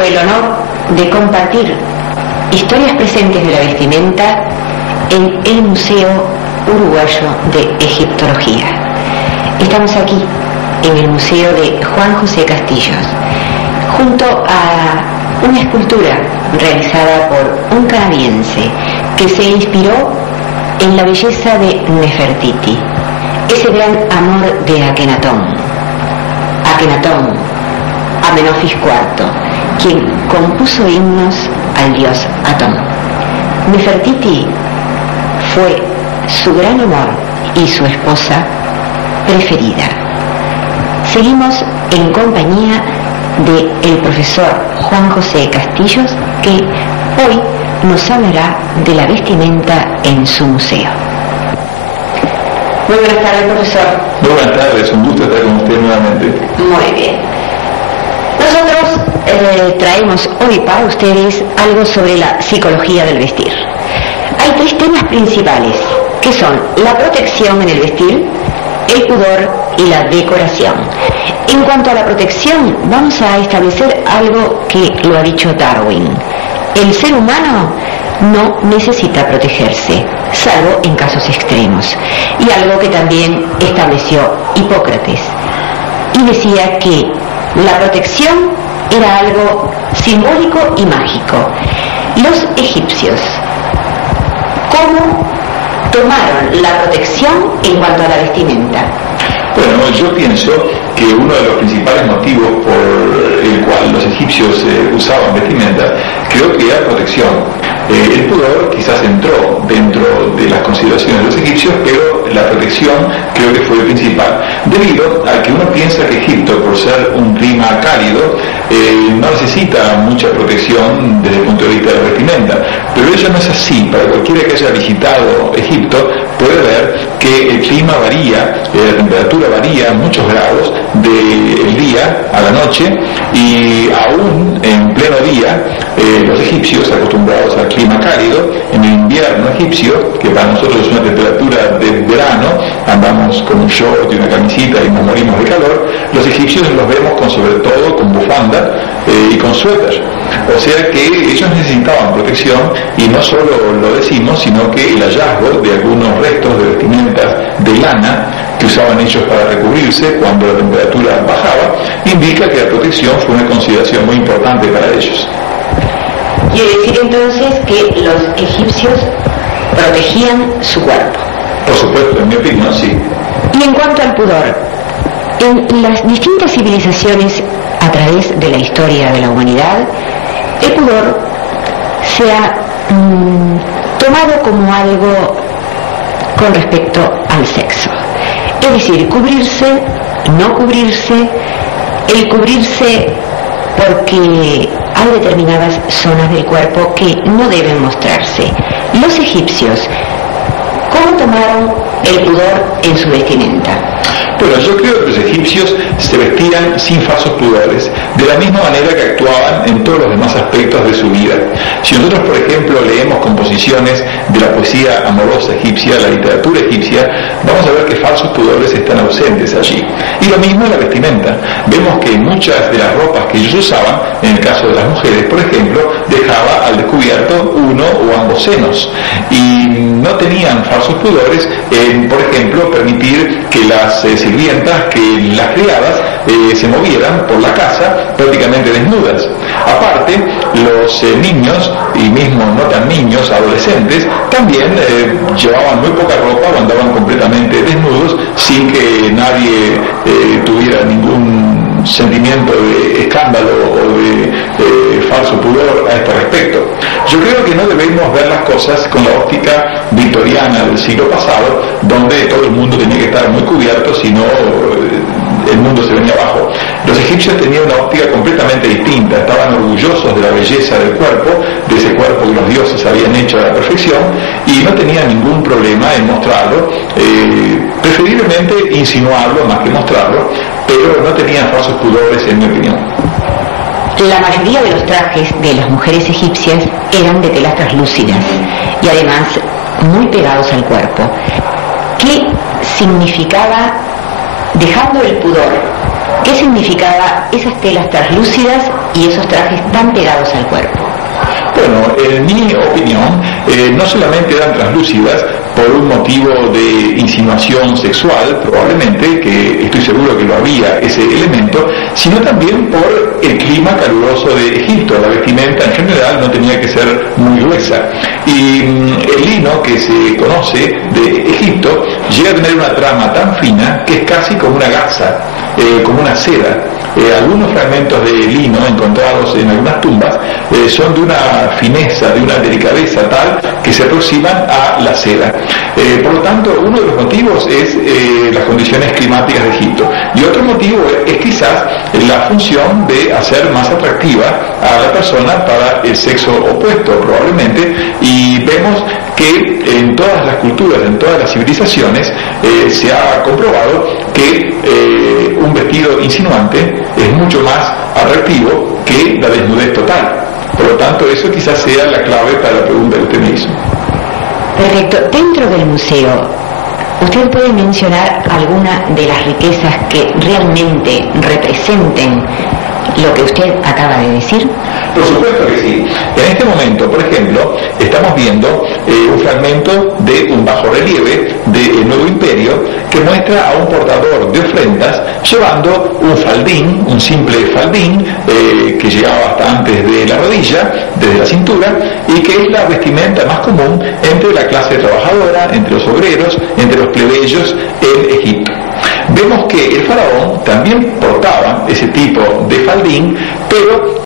tengo el honor de compartir historias presentes de la vestimenta en el Museo Uruguayo de Egiptología. Estamos aquí en el Museo de Juan José Castillos, junto a una escultura realizada por un canadiense que se inspiró en la belleza de Nefertiti, ese gran amor de Akenatón, Amenofis IV, quien compuso himnos al dios Atón. Nefertiti fue su gran amor y su esposa preferida. Seguimos en compañía del profesor Juan José Castillos, que hoy nos hablará de la vestimenta en su museo. Muy buenas tardes, profesor. Muy buenas tardes, un gusto estar con usted nuevamente. Muy bien. Nosotros traemos hoy para ustedes algo sobre la psicología del vestir. Hay tres temas principales, que son la protección en el vestir, el pudor y la decoración. En cuanto a la protección, vamos a establecer algo que lo ha dicho Darwin. El ser humano no necesita protegerse, salvo en casos extremos, y algo que también estableció Hipócrates, y decía que la protección era algo simbólico y mágico. Los egipcios, ¿cómo tomaron la protección en cuanto a la vestimenta? Bueno, yo pienso que uno de los principales motivos por el cual los egipcios usaban vestimenta, creo que era protección. El pudor quizás entró dentro de las consideraciones de los egipcios, pero la protección creo que fue el principal, debido a que uno piensa que Egipto, por ser un clima cálido, no necesita mucha protección desde el punto de vista de la vestimenta, pero eso no es así. Para cualquiera que haya visitado Egipto puede ver que el clima varía, la temperatura varía muchos grados del día a la noche, y aún en pleno día los egipcios, acostumbrados al clima cálido, en el invierno egipcio, que para nosotros es una temperatura de verano, andamos con un short y una camisita y nos morimos de calor, los egipcios los vemos sobre todo con bufanda y con suéter. O sea que ellos necesitaban protección, y no solo lo decimos, sino que el hallazgo de algunos restos de vestimentas de lana que usaban ellos para recubrirse cuando la temperatura bajaba, indica que la protección fue una consideración muy importante para ellos. Quiere decir entonces que los egipcios protegían su cuerpo. Por supuesto, en mi opinión, sí. Y en cuanto al pudor, en las distintas civilizaciones a través de la historia de la humanidad, el pudor se ha tomado como algo con respecto al sexo. Es decir, cubrirse, no cubrirse, el cubrirse porque hay determinadas zonas del cuerpo que no deben mostrarse. Los egipcios, ¿cómo tomaron el pudor en su vestimenta? Bueno, yo creo que los egipcios se vestían sin falsos pudores, de la misma manera que actuaban en todos los demás aspectos de su vida. Si nosotros, por ejemplo, leemos composiciones de la poesía amorosa egipcia, la literatura egipcia, vamos a ver que falsos pudores están ausentes allí. Y lo mismo en la vestimenta. Vemos que muchas de las ropas que ellos usaban, en el caso de las mujeres, por ejemplo, dejaba al descubierto uno o ambos senos. Y no tenían falsos pudores en, por ejemplo, permitir que las sirvientas, que las criadas se movieran por la casa prácticamente desnudas. Aparte, los niños, y mismo no tan niños, adolescentes, también llevaban muy poca ropa o andaban completamente desnudos sin que nadie tuviera ningún sentimiento de escándalo o de falso pudor a este respecto. Yo creo que no debemos ver las cosas con la óptica victoriana del siglo pasado, donde todo el mundo tenía que estar muy cubierto, si no el mundo se venía abajo. Los egipcios tenían una óptica completamente distinta, estaban orgullosos de la belleza del cuerpo, de ese cuerpo que los dioses habían hecho a la perfección, y no tenían ningún problema en mostrarlo, preferiblemente insinuarlo más que mostrarlo, pero no tenían falsos pudores, en mi opinión. La mayoría de los trajes de las mujeres egipcias eran de telas translúcidas y además muy pegados al cuerpo. ¿Qué significaba, dejando el pudor, qué ¿Qué significaba esas telas translúcidas y esos trajes tan pegados al cuerpo? Bueno, en mi opinión, no solamente eran translúcidas por un motivo de insinuación sexual, probablemente, que estoy seguro que lo había ese elemento, sino también por el clima caluroso de Egipto. La vestimenta en general no tenía que ser muy gruesa. Y el lino que se conoce de Egipto llega a tener una trama tan fina que es casi como una gasa, como una seda. Algunos fragmentos de lino encontrados en algunas tumbas son de una fineza, de una delicadeza tal que se aproximan a la seda. Por lo tanto, uno de los motivos es las condiciones climáticas de Egipto, y otro motivo es quizás la función de hacer más atractiva a la persona para el sexo opuesto, probablemente, y vemos que en todas las culturas, en todas las civilizaciones, se ha comprobado que un vestido insinuante es mucho más atractivo que la desnudez total. Por lo tanto, eso quizás sea la clave para la pregunta que usted me hizo. Perfecto. Dentro del museo, ¿usted puede mencionar alguna de las riquezas que realmente representen lo que usted acaba de decir? Por supuesto que sí. En este momento, por ejemplo, estamos viendo un fragmento de un bajorrelieve del Nuevo Imperio que muestra a un portador de ofrendas llevando un faldín, un simple faldín que llegaba hasta antes de la rodilla, desde la cintura, y que es la vestimenta más común entre la clase trabajadora, entre los obreros, entre los plebeyos en Egipto. Vemos que el faraón también portaba ese tipo de faldín, pero